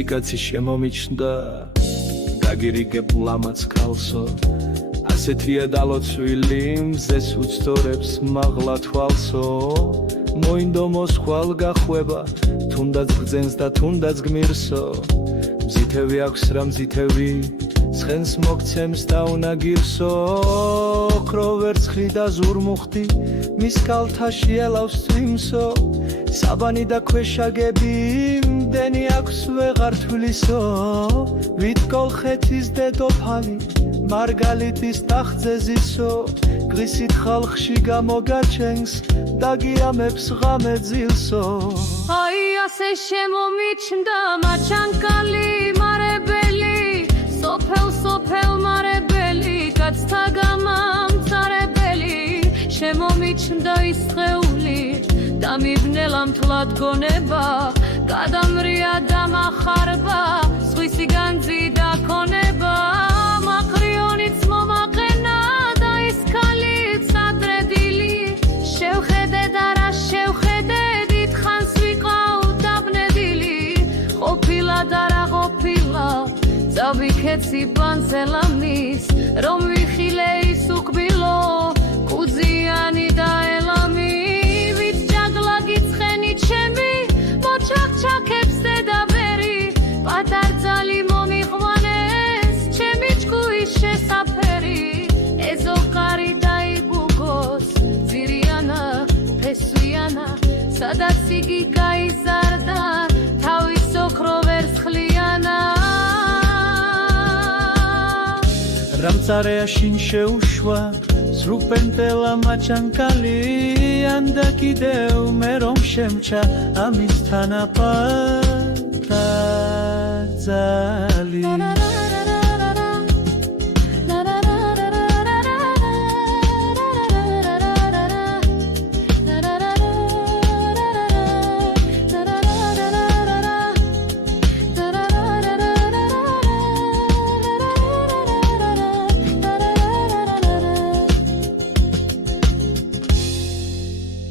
ერთი კაცი შემომიჩნდა დაგირიგებ ლამაც ქალსო ასეთია დალოცვილი მზეს უცდორებს მაღლა თვალსო მოინდო მოსხვალ გახვება თუნდაც გძენს და თუნდაც გმირსო მზითევი აქვს რა მზითევი ცხენს მოგცემს და უნაგირსო ოქრო ვერცხლი და ზურმუხტი მის კალთაში ელავს წვიმსო საბანი და ქვეშაგები მდენი აქვს ვეღარ თვლისო ვით კოლხეთის დედოფალი მარგალიტის ტახტზე ზისო გრისით ხალხში გამოგაჩენს დაგიამებს ღამე ძილსო აი ასე შემომიჩნდა მაჩანკალი მარებელი სოფელ მარებელი კაცთა გამამწარებელი შემომიჩნდა ის სხეული დამიბნელა მთლად გონება გადამრია დამახარბა სხვისი განძი დაქონება მაყრიონიც მომაყენა და ის ქალიც ადრედილი შევხედე და რა შევხედე დიდხანს ვიყავ დაბნედილი ყოფილა და რა ყოფილა წავიქეცი ბანძელამის რომ ვიხილე ის უკბილო კუძიანი და ელამი ჩაკებს დედავერი პატარძალი მომიყვანეს ჩემი ჭკუის შესაფერი ეზოყარი დაიბუგოს ძირიანა ფესვიანა სადაც იგი გაიზარდა თავის ოქრო ვერცხლიანა რამწარეა შინ შეუშვა სრუპენტელა მაჩანკალი ანდა კიდევ მე რომ შემჩა ამის თანაპატარძა